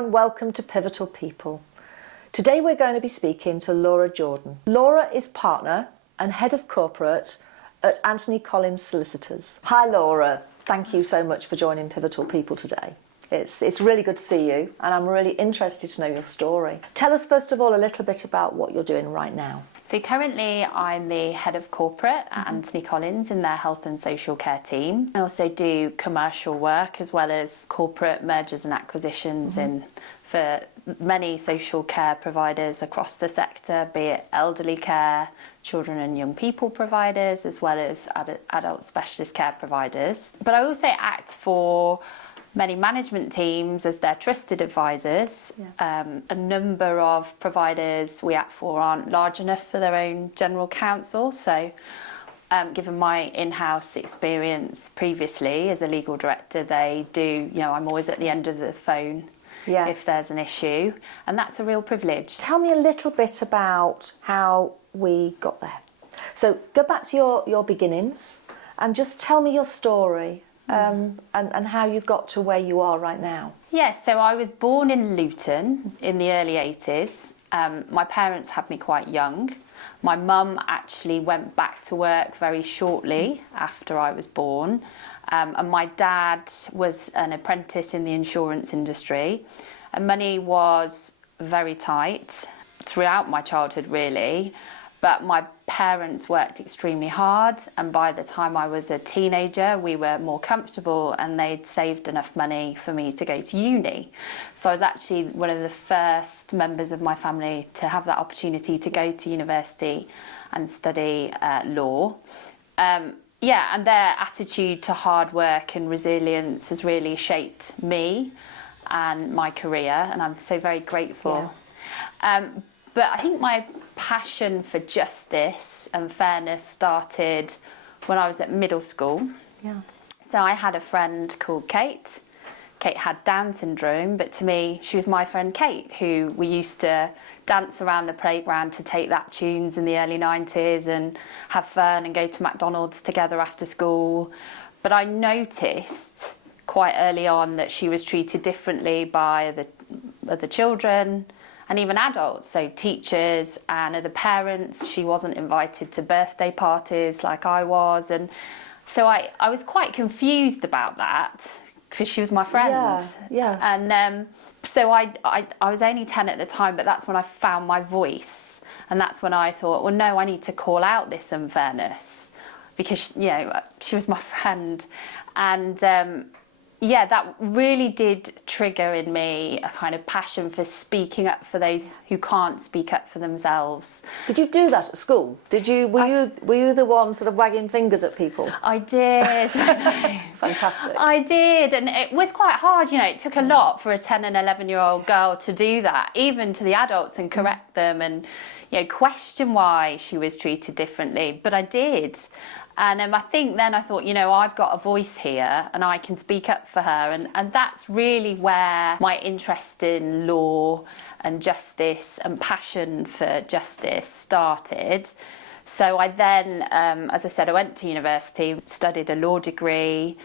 and welcome to Pivotal People. Today we're going to be speaking to Laura Jordan. Laura is partner and head of corporate at Anthony Collins Solicitors. Hi Laura, thank you so much for joining Pivotal People today. It's really good to see you, and I'm really interested to know your story. Tell us first of all a little bit about what you're doing right now. So currently I'm the head of corporate at Anthony Collins in their health and social care team. I also do commercial work as well as corporate mergers and acquisitions for many social care providers across the sector, be it elderly care, children and young people providers, as well as adult specialist care providers. But I also act for many management teams as their trusted advisors. A number of providers we act for aren't large enough for their own general counsel, so given my in-house experience previously as a legal director, they do, I'm always at the end of the phone if there's an issue, and that's a real privilege. Tell me a little bit about how we got there. So go back to your beginnings and just tell me your story. And how you've got to where you are right now. Yes, so I was born in Luton in the early 80s. My parents had me quite young. My mum actually went back to work very shortly after I was born. And my dad was an apprentice in the insurance industry. And money was very tight throughout my childhood, really. But my parents worked extremely hard, and by the time I was a teenager, we were more comfortable and they'd saved enough money for me to go to uni. So I was actually one of the first members of my family to have that opportunity to go to university and study law. And their attitude to hard work and resilience has really shaped me and my career, and I'm so very grateful. But I think my passion for justice and fairness started when I was at middle school. So I had a friend called Kate. Kate had Down syndrome, but to me, she was my friend Kate, who we used to dance around the playground to Take That tunes in the early 90s and have fun and go to McDonald's together after school. But I noticed quite early on that she was treated differently by other children and even adults, so teachers and other parents. She wasn't invited to birthday parties like I was, and so I was quite confused about that because she was my friend. And so I was only 10 at the time, but that's when I found my voice, and that's when I thought, well, no, I need to call out this unfairness because she was my friend, and that really did trigger in me a kind of passion for speaking up for those who can't speak up for themselves. Did you do that at school? Were you the one sort of wagging fingers at people? I did. Fantastic. I did, and it was quite hard. It took a lot for a 10 and 11-year-old girl to do that, even to the adults, and correct them and question why she was treated differently. But I did. And I think then I thought, I've got a voice here and I can speak up for her. And that's really where my interest in law and justice and passion for justice started. So I then, as I said, I went to university, studied a law degree,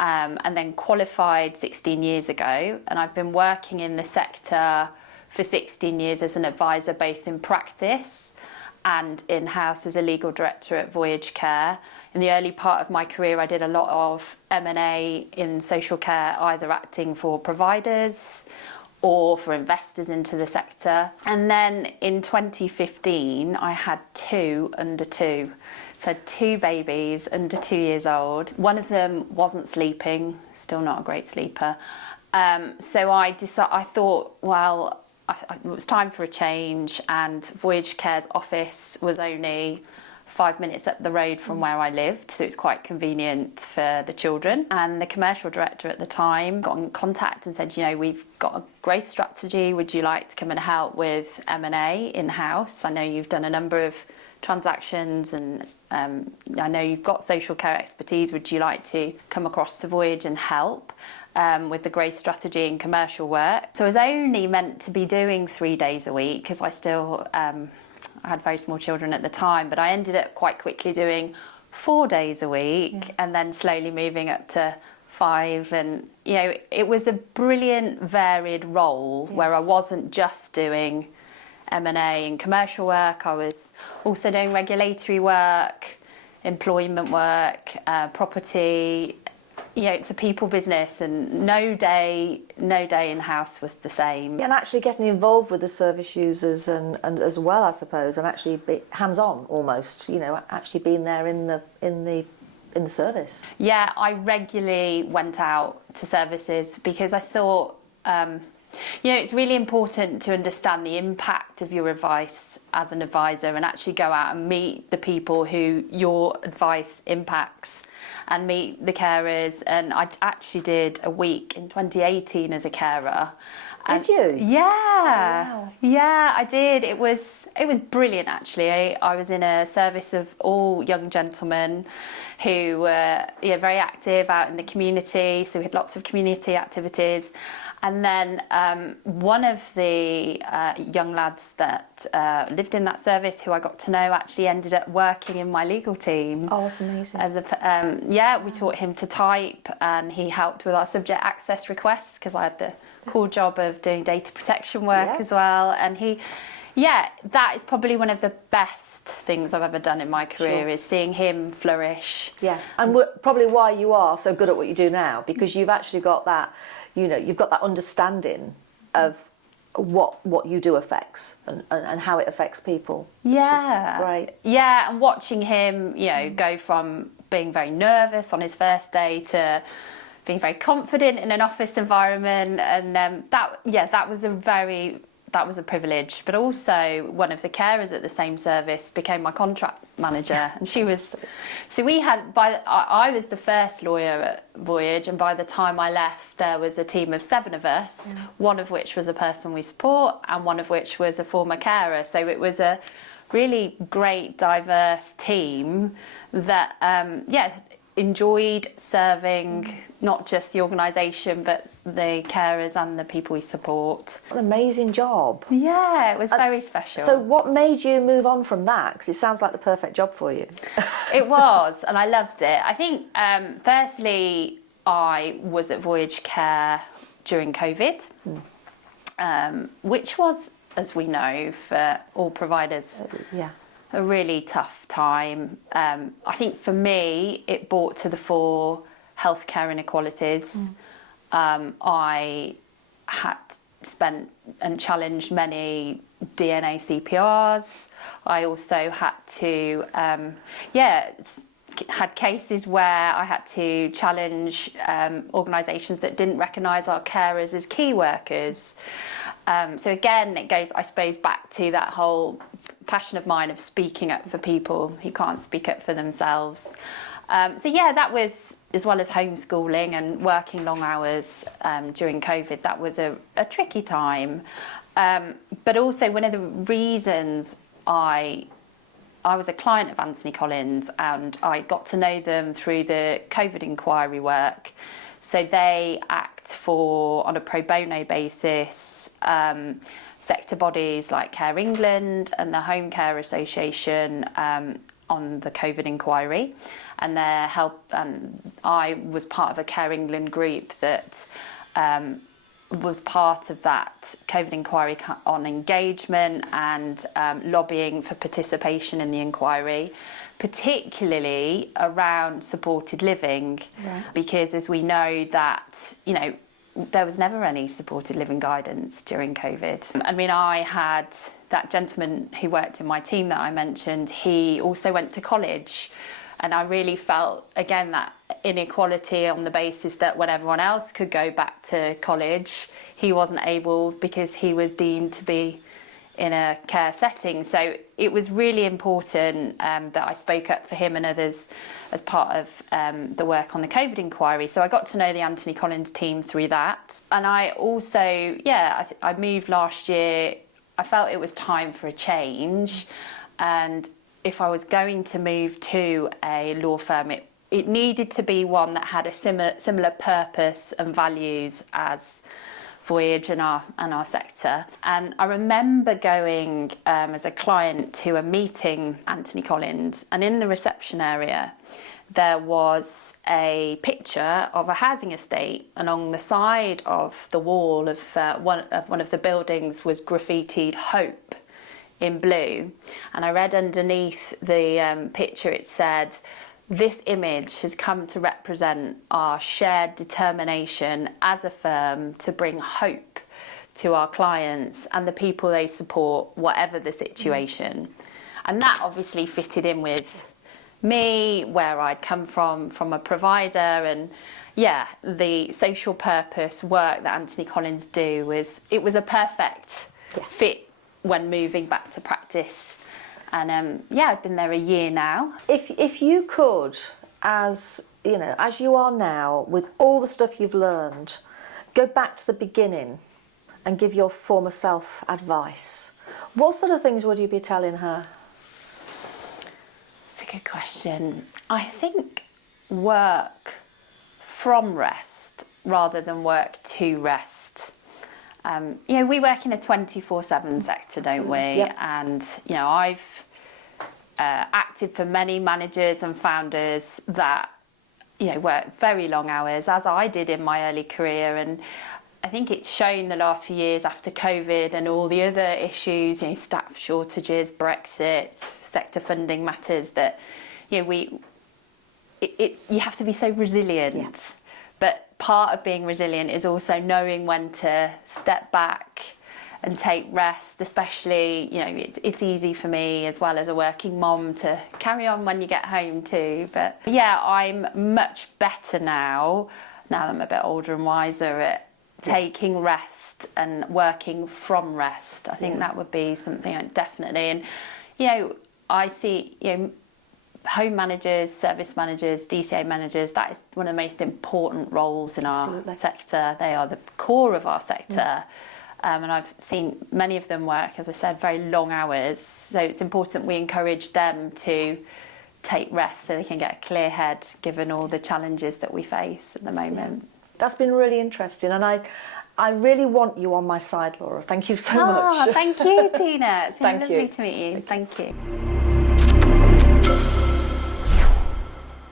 and then qualified 16 years ago. And I've been working in the sector for 16 years as an advisor, both in practice and in-house as a legal director at Voyage Care. In the early part of my career, I did a lot of M&A in social care, either acting for providers or for investors into the sector. And then in 2015, I had two under two. So 2 babies under 2 years old. One of them wasn't sleeping, still not a great sleeper. So I thought, well, it was time for a change, and Voyage Care's office was only 5 minutes up the road from where I lived, so it's quite convenient for the children. And the commercial director at the time got in contact and said, we've got a growth strategy, would you like to come and help with M&A in-house? I know you've done a number of transactions, and I know you've got social care expertise, would you like to come across to Voyage and help with the growth strategy and commercial work? So I was only meant to be doing 3 days a week because I still I had very small children at the time, but I ended up quite quickly doing 4 days a week and then slowly moving up to 5, and it was a brilliant varied role where I wasn't just doing M&A and commercial work. I was also doing regulatory work, employment work, property. It's a people business, and no day in house was the same. And actually getting involved with the service users and as well, I suppose, and actually be hands-on almost. Actually being there in the service. Yeah, I regularly went out to services because I thought, it's really important to understand the impact of your advice as an advisor and actually go out and meet the people who your advice impacts and meet the carers. And I actually did a week in 2018 as a carer. Did you? Yeah. Oh, wow. Yeah, I did. It was brilliant, actually. I was in a service of all young gentlemen who were very active out in the community. So we had lots of community activities. And then one of the young lads that lived in that service, who I got to know, actually ended up working in my legal team. Oh, that's amazing. We taught him to type, and he helped with our subject access requests because I had the cool job of doing data protection work as well. And that is probably one of the best things I've ever done in my career, is seeing him flourish. Yeah, and probably why you are so good at what you do now, because you've actually got that. You've got that understanding of what you do affects and how it affects people. Yeah. Right. Yeah, and watching him, go from being very nervous on his first day to being very confident in an office environment, and that was a privilege. But also, one of the carers at the same service became my contract manager, and she was. So I was the first lawyer at Voyage, and by the time I left, there was a team of 7 of us. One of which was a person we support, and one of which was a former carer. So it was a really great, diverse team that enjoyed serving not just the organisation but the carers and the people we support. What an amazing job. Yeah, it was very special. So what made you move on from that? Because it sounds like the perfect job for you. It was, and I loved it. I think, firstly, I was at Voyage Care during COVID, which was, as we know, for all providers, a really tough time. I think for me, it brought to the fore healthcare inequalities. I had spent and challenged many DNA CPRs. I also had to, had cases where I had to challenge organisations that didn't recognise our carers as key workers. So again, it goes, I suppose, back to that whole passion of mine of speaking up for people who can't speak up for themselves. That was, as well as homeschooling and working long hours during COVID, that was a tricky time. But also, one of the reasons I was a client of Anthony Collins, and I got to know them through the COVID inquiry work. So they act on a pro bono basis, sector bodies like Care England and the Home Care Association on the COVID inquiry. And I was part of a Care England group that was part of that COVID inquiry on engagement and lobbying for participation in the inquiry, particularly around supported living, because as we know that, there was never any supported living guidance during COVID. I mean, I had that gentleman who worked in my team that I mentioned, he also went to college. And I really felt, again, that inequality on the basis that when everyone else could go back to college, he wasn't able because he was deemed to be in a care setting. So it was really important that I spoke up for him and others as part of the work on the COVID inquiry. So I got to know the Anthony Collins team through that. And I also, I moved last year. I felt it was time for a change. And if I was going to move to a law firm, it needed to be one that had a similar purpose and values as Voyage and our sector. And I remember going as a client to a meeting, Anthony Collins, and in the reception area there was a picture of a housing estate, and on the side of the wall of one of the buildings was graffitied "Hope" in blue. And I read underneath the picture, it said, "This image has come to represent our shared determination as a firm to bring hope to our clients and the people they support, whatever the situation." And that obviously fitted in with me, where I'd come from a provider, and yeah, the social purpose work that Anthony Collins do was a perfect fit when moving back to practice. And I've been there a year now. If you could, as you are now, with all the stuff you've learned, go back to the beginning and give your former self advice, what sort of things would you be telling her? It's a good question. I think work from rest rather than work to rest. We work in a 24/7 sector, don't we? Yep. And I've acted for many managers and founders that work very long hours, as I did in my early career. And I think it's shown the last few years after COVID and all the other issues, staff shortages, Brexit, sector funding matters, that you have to be so resilient. Yeah. But part of being resilient is also knowing when to step back and take rest. Especially, it's easy for me as well as a working mom to carry on when you get home too. But yeah, I'm much better now that I'm a bit older and wiser at taking rest and working from rest. I think that would be something definitely. And I see home managers, service managers, DCA managers, that is one of the most important roles in our sector. They are the core of our sector. And I've seen many of them work, as I said, very long hours. So it's important we encourage them to take rest so they can get a clear head given all the challenges that we face at the moment. That's been really interesting, and I really want you on my side, Laura. Thank you so much. Thank you, Tina. It's been Thank lovely you. to meet you. Thank you.